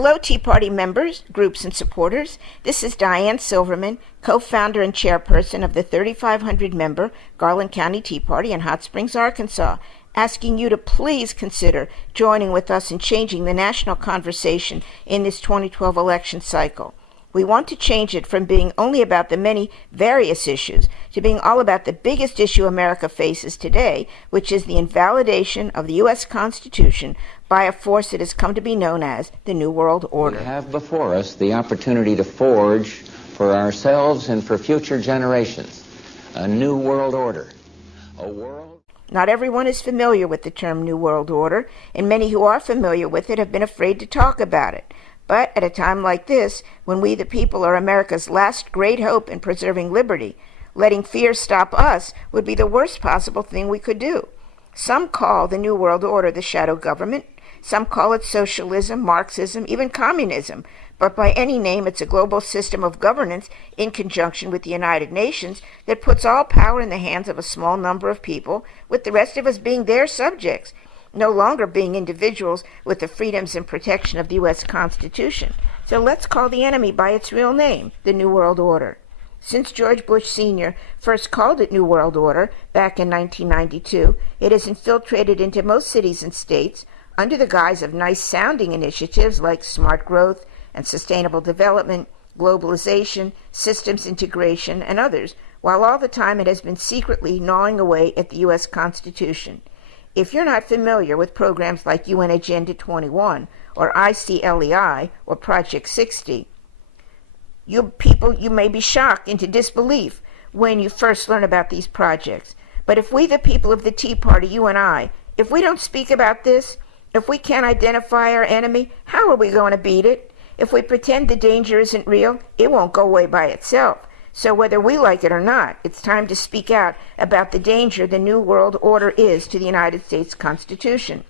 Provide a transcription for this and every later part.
Hello, Tea Party members, groups, and supporters. This is Diane Silverman, co-founder and chairperson of the 3,500-member Garland County Tea Party in Hot Springs, Arkansas, asking you to please consider joining with us in changing the national conversation in this 2012 election cycle. We want to change it from being only about the many various issues to being all about the biggest issue America faces today, which is the invalidation of the U.S. Constitution by a force that has come to be known as the New World Order. We have before us the opportunity to forge for ourselves and for future generations a new world order, a world... Not everyone is familiar with the term New World Order, and many who are familiar with it have been afraid to talk about it. But at a time like this, when we the people are America's last great hope in preserving liberty, letting fear stop us would be the worst possible thing we could do. Some call the New World Order the shadow government. Some call it socialism, Marxism, even communism. But by any name, it's a global system of governance in conjunction with the United Nations that puts all power in the hands of a small number of people, with the rest of us being their subjects, no longer being individuals with the freedoms and protection of the U.S. Constitution. So let's call the enemy by its real name, the New World Order. Since George Bush Sr. first called it New World Order back in 1992, it has infiltrated into most cities and states under the guise of nice-sounding initiatives like smart growth and sustainable development, globalization, systems integration, and others, while all the time it has been secretly gnawing away at the U.S. Constitution. If you're not familiar with programs like UN Agenda 21 or ICLEI or Project 60, you may be shocked into disbelief when you first learn about these projects. But if we, the people of the Tea Party, you and I, if we don't speak about this, if we can't identify our enemy, how are we going to beat it? If we pretend the danger isn't real, it won't go away by itself. So whether we like it or not, it's time to speak out about the danger the New World Order is to the United States Constitution.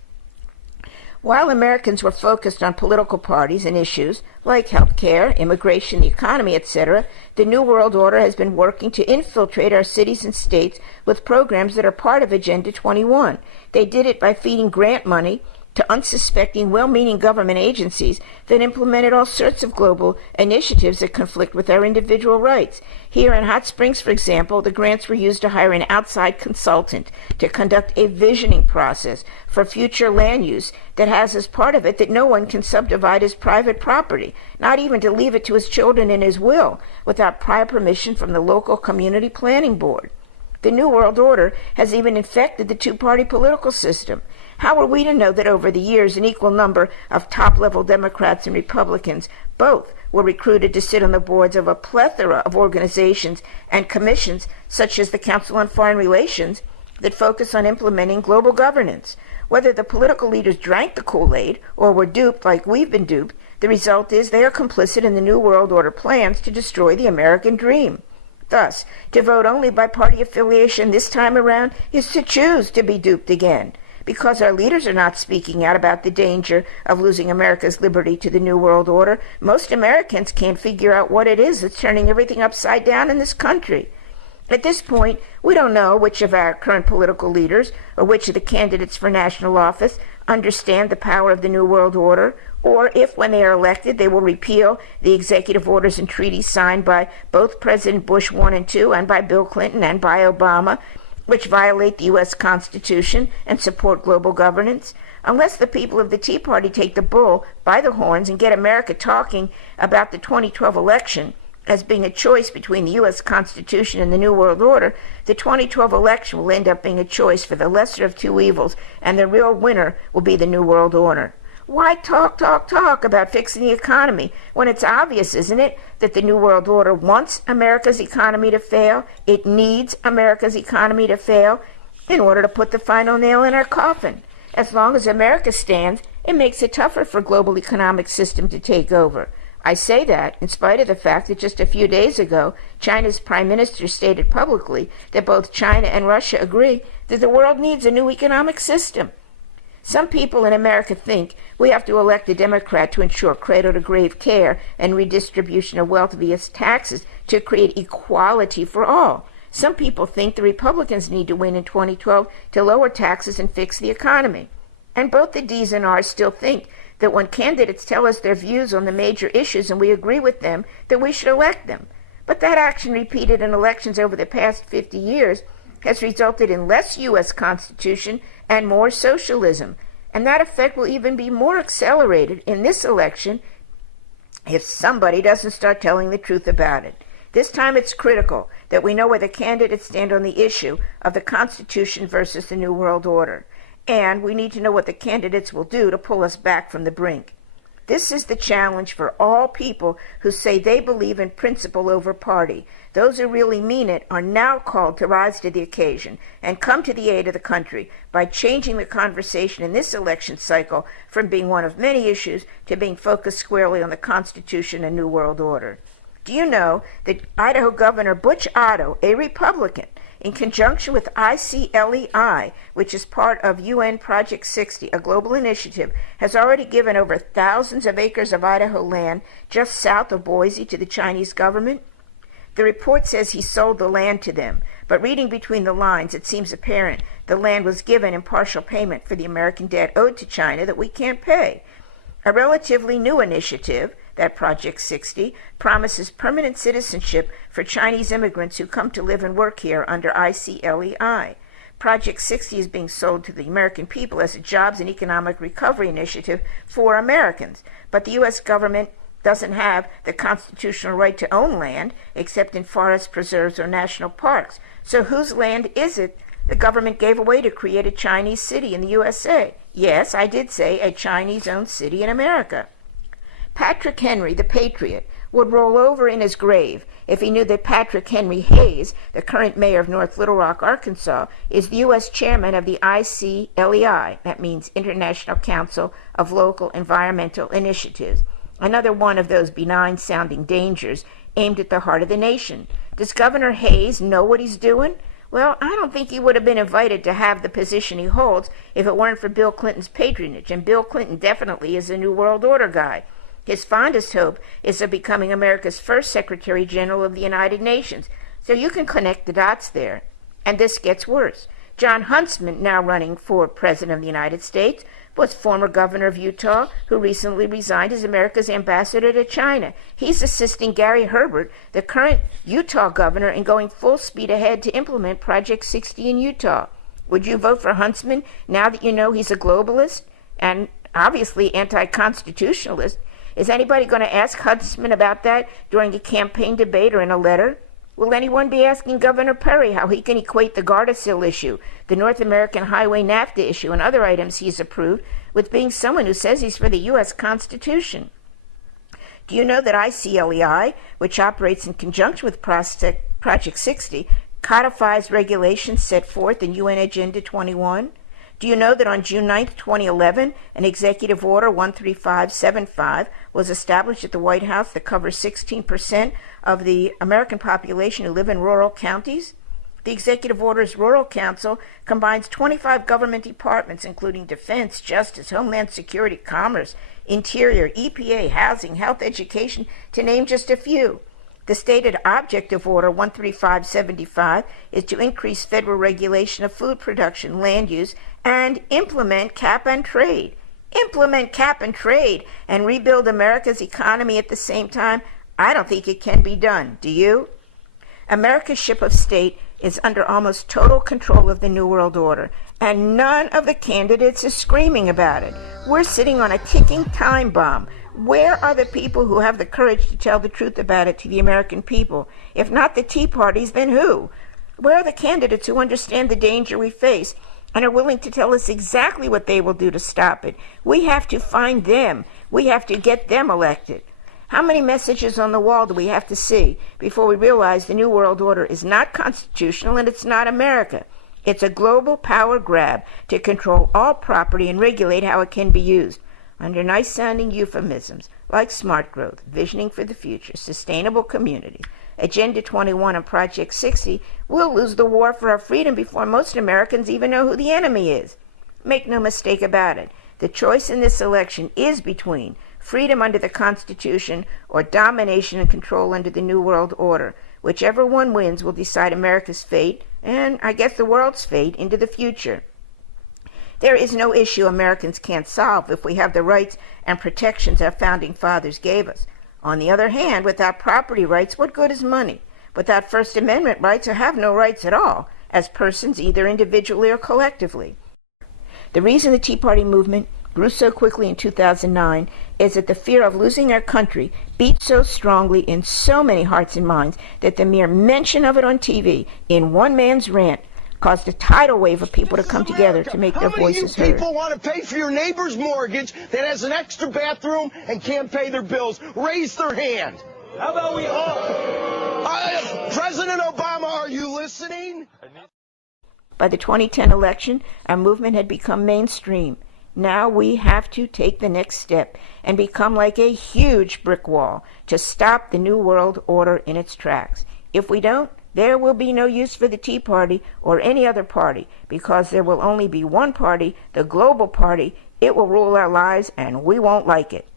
While Americans were focused on political parties and issues like health care, immigration, the economy, etc., the New World Order has been working to infiltrate our cities and states with programs that are part of Agenda 21. They did it by feeding grant money to unsuspecting, well-meaning government agencies that implemented all sorts of global initiatives that conflict with our individual rights. Here in Hot Springs, for example, the grants were used to hire an outside consultant to conduct a visioning process for future land use that has as part of it that no one can subdivide his private property, not even to leave it to his children in his will, without prior permission from the local community planning board. The New World Order has even infected the two-party political system. How are we to know that over the years an equal number of top-level Democrats and Republicans both were recruited to sit on the boards of a plethora of organizations and commissions, such as the Council on Foreign Relations, that focus on implementing global governance? Whether the political leaders drank the Kool-Aid or were duped like we've been duped, the result is they are complicit in the New World Order plans to destroy the American dream. Thus, to vote only by party affiliation this time around is to choose to be duped again. Because our leaders are not speaking out about the danger of losing America's liberty to the New World Order, most Americans can't figure out what it is that's turning everything upside down in this country. At this point, we don't know which of our current political leaders or which of the candidates for national office understand the power of the New World Order, or if, when they are elected, they will repeal the executive orders and treaties signed by both President Bush I and II and by Bill Clinton and by Obama, which violate the U.S. Constitution and support global governance. Unless the people of the Tea Party take the bull by the horns and get America talking about the 2012 election as being a choice between the U.S. Constitution and the New World Order, the 2012 election will end up being a choice for the lesser of two evils, and the real winner will be the New World Order. Why talk about fixing the economy when it's obvious, isn't it, that the New World Order wants America's economy to fail? It needs America's economy to fail in order to put the final nail in our coffin. As long as America stands, it makes it tougher for global economic system to take over. I say that in spite of the fact that just a few days ago, China's Prime Minister stated publicly that both China and Russia agree that the world needs a new economic system. Some people in America think we have to elect a Democrat to ensure cradle-to-grave care and redistribution of wealth via taxes to create equality for all. Some people think the Republicans need to win in 2012 to lower taxes and fix the economy. And both the D's and R's still think that when candidates tell us their views on the major issues and we agree with them, that we should elect them. But that action repeated in elections over the past 50 years has resulted in less U.S. Constitution and more socialism. And that effect will even be more accelerated in this election if somebody doesn't start telling the truth about it. This time it's critical that we know where the candidates stand on the issue of the Constitution versus the New World Order. And we need to know what the candidates will do to pull us back from the brink. This is the challenge for all people who say they believe in principle over party. Those who really mean it are now called to rise to the occasion and come to the aid of the country by changing the conversation in this election cycle from being one of many issues to being focused squarely on the Constitution and New World Order. Do you know that Idaho Governor Butch Otto, a Republican, in conjunction with ICLEI, which is part of UN Project 60, a global initiative, has already given over thousands of acres of Idaho land just south of Boise to the Chinese government? The report says he sold the land to them, but reading between the lines, it seems apparent the land was given in partial payment for the American debt owed to China that we can't pay. A relatively new initiative, that Project 60, promises permanent citizenship for Chinese immigrants who come to live and work here under ICLEI. Project 60 is being sold to the American people as a jobs and economic recovery initiative for Americans, but the U.S. government doesn't have the constitutional right to own land except in forests, preserves, or national parks. So whose land is it the government gave away to create a Chinese city in the USA? Yes, I did say a Chinese-owned city in America. Patrick Henry, the patriot, would roll over in his grave if he knew that Patrick Henry Hayes, the current mayor of North Little Rock, Arkansas, is the U.S. chairman of the ICLEI. That means International Council of Local Environmental Initiatives. Another one of those benign-sounding dangers aimed at the heart of the nation. Does Governor Hayes know what he's doing? Well, I don't think he would have been invited to have the position he holds if it weren't for Bill Clinton's patronage, and Bill Clinton definitely is a New World Order guy. His fondest hope is of becoming America's first Secretary General of the United Nations. So you can connect the dots there. And this gets worse. John Huntsman, now running for President of the United States, was former governor of Utah, who recently resigned as America's ambassador to China. He's assisting Gary Herbert, the current Utah governor, in going full speed ahead to implement Project 60 in Utah. Would you vote for Huntsman now that you know he's a globalist and obviously anti-constitutionalist? Is anybody going to ask Huntsman about that during a campaign debate or in a letter? Will anyone be asking Governor Perry how he can equate the Gardasil issue, the North American Highway NAFTA issue, and other items he's approved with being someone who says he's for the U.S. Constitution? Do you know that ICLEI, which operates in conjunction with Project 60, codifies regulations set forth in UN Agenda 21? Do you know that on June 9, 2011, an Executive Order 13575 was established at the White House that covers 16% of the American population who live in rural counties? The Executive Order's Rural Council combines 25 government departments, including Defense, Justice, Homeland Security, Commerce, Interior, EPA, Housing, Health, Education, to name just a few. The stated object of Order 13575 is to increase federal regulation of food production, land use, and implement cap and trade. Implement cap and trade and rebuild America's economy at the same time? I don't think it can be done. Do you? America's ship of state is under almost total control of the New World Order, and none of the candidates is screaming about it. We're sitting on a ticking time bomb. Where are the people who have the courage to tell the truth about it to the American people? If not the Tea Parties, then who? Where are the candidates who understand the danger we face and are willing to tell us exactly what they will do to stop it? We have to find them. We have to get them elected. How many messages on the wall do we have to see before we realize the New World Order is not constitutional and it's not America? It's a global power grab to control all property and regulate how it can be used. Under nice-sounding euphemisms like smart growth, visioning for the future, sustainable community, Agenda 21 and Project 60, we'll lose the war for our freedom before most Americans even know who the enemy is. Make no mistake about it. The choice in this election is between freedom under the Constitution or domination and control under the New World Order. Whichever one wins will decide America's fate, and I guess the world's fate, into the future. There is no issue Americans can't solve if we have the rights and protections our founding fathers gave us. On the other hand, without property rights, what good is money? Without First Amendment rights, I have no rights at all, as persons, either individually or collectively. The reason the Tea Party movement grew so quickly in 2009 is that the fear of losing our country beat so strongly in so many hearts and minds that the mere mention of it on TV in one man's rant caused a tidal wave of people to come together to make their voices heard. How many of you people want to pay for your neighbor's mortgage that has an extra bathroom and can't pay their bills? Raise their hand. How about we all? President Obama, are you listening? By the 2010 election, our movement had become mainstream. Now we have to take the next step and become like a huge brick wall to stop the New World Order in its tracks. If we don't, there will be no use for the Tea Party or any other party, because there will only be one party, the global party. It will rule our lives, and we won't like it.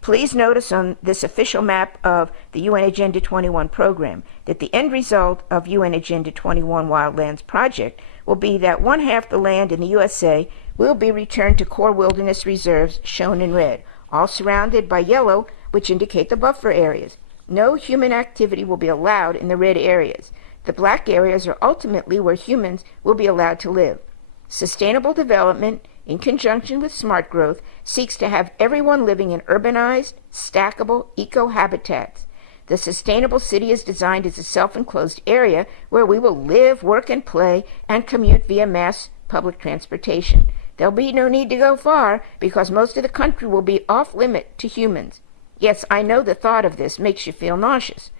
Please notice on this official map of the UN Agenda 21 program that the end result of UN Agenda 21 Wildlands Project will be that one half the land in the USA will be returned to core wilderness reserves shown in red, all surrounded by yellow, which indicate the buffer areas. No human activity will be allowed in the red areas. The black areas are ultimately where humans will be allowed to live. Sustainable development, in conjunction with smart growth, seeks to have everyone living in urbanized, stackable eco-habitats. The sustainable city is designed as a self-enclosed area where we will live, work, and play, and commute via mass public transportation. There'll be no need to go far because most of the country will be off-limit to humans. Yes, I know the thought of this makes you feel nauseous.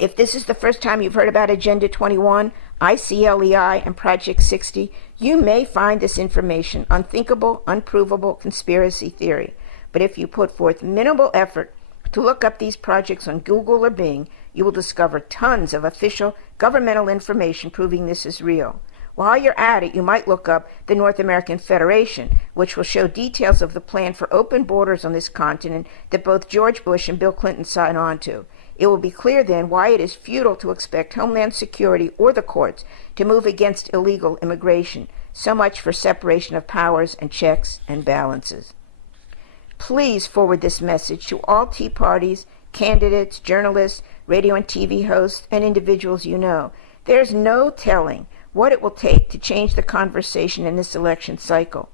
If this is the first time you've heard about Agenda 21, ICLEI, and Project 60, you may find this information unthinkable, unprovable conspiracy theory. But if you put forth minimal effort to look up these projects on Google or Bing, you will discover tons of official governmental information proving this is real. While you're at it, you might look up the North American Federation, which will show details of the plan for open borders on this continent that both George Bush and Bill Clinton signed on to. It will be clear then why it is futile to expect Homeland Security or the courts to move against illegal immigration. So much for separation of powers and checks and balances. Please forward this message to all Tea Parties, candidates, journalists, radio and TV hosts, and individuals you know. There's no telling what it will take to change the conversation in this election cycle.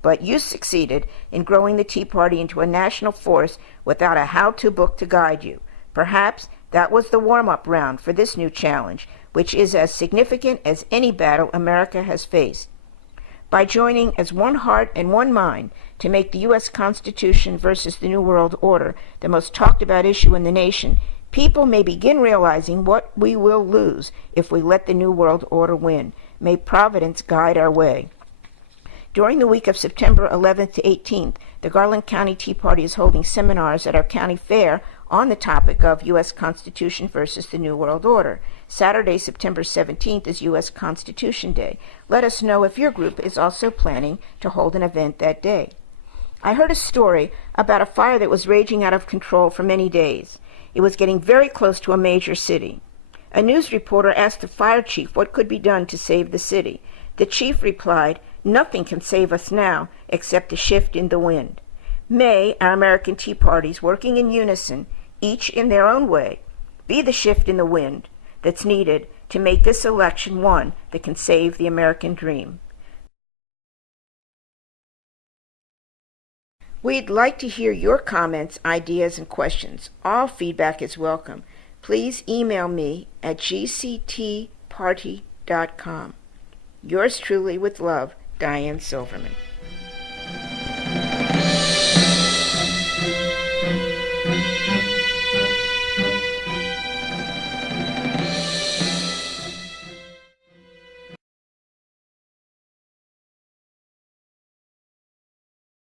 But you succeeded in growing the Tea Party into a national force without a how-to book to guide you. Perhaps that was the warm-up round for this new challenge, which is as significant as any battle America has faced. By joining as one heart and one mind to make the U.S. Constitution versus the New World Order the most talked about issue in the nation, people may begin realizing what we will lose if we let the New World Order win. May Providence guide our way. During the week of September 11th to 18th, the Garland County Tea Party is holding seminars at our county fair on the topic of U.S. Constitution versus the New World Order. Saturday, September 17th is U.S. Constitution Day. Let us know if your group is also planning to hold an event that day. I heard a story about a fire that was raging out of control for many days. It was getting very close to a major city. A news reporter asked the fire chief what could be done to save the city. The chief replied, "Nothing can save us now except a shift in the wind." May our American Tea Parties, working in unison, each in their own way, be the shift in the wind that's needed to make this election one that can save the American dream. We'd like to hear your comments, ideas, and questions. All feedback is welcome. Please email me at gctparty.com. Yours truly with love, Diane Silverman.